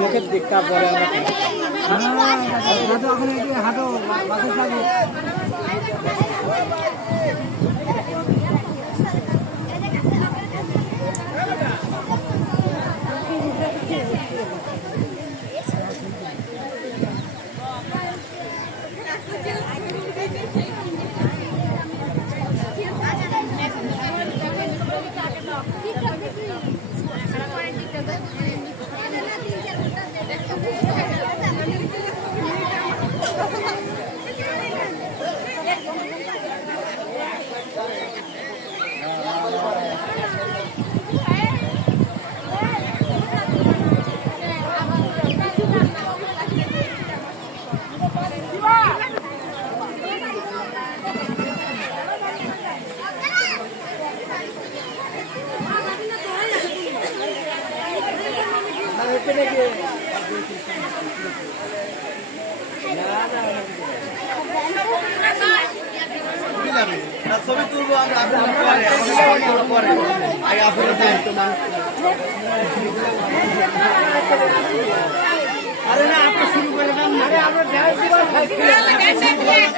মুখের দিকটা পরে আমরা হাঁটো ছবি তুলবো আমরা পরে আগে আপনার আরে না আপনি শুরু করে দেন আরে আমরা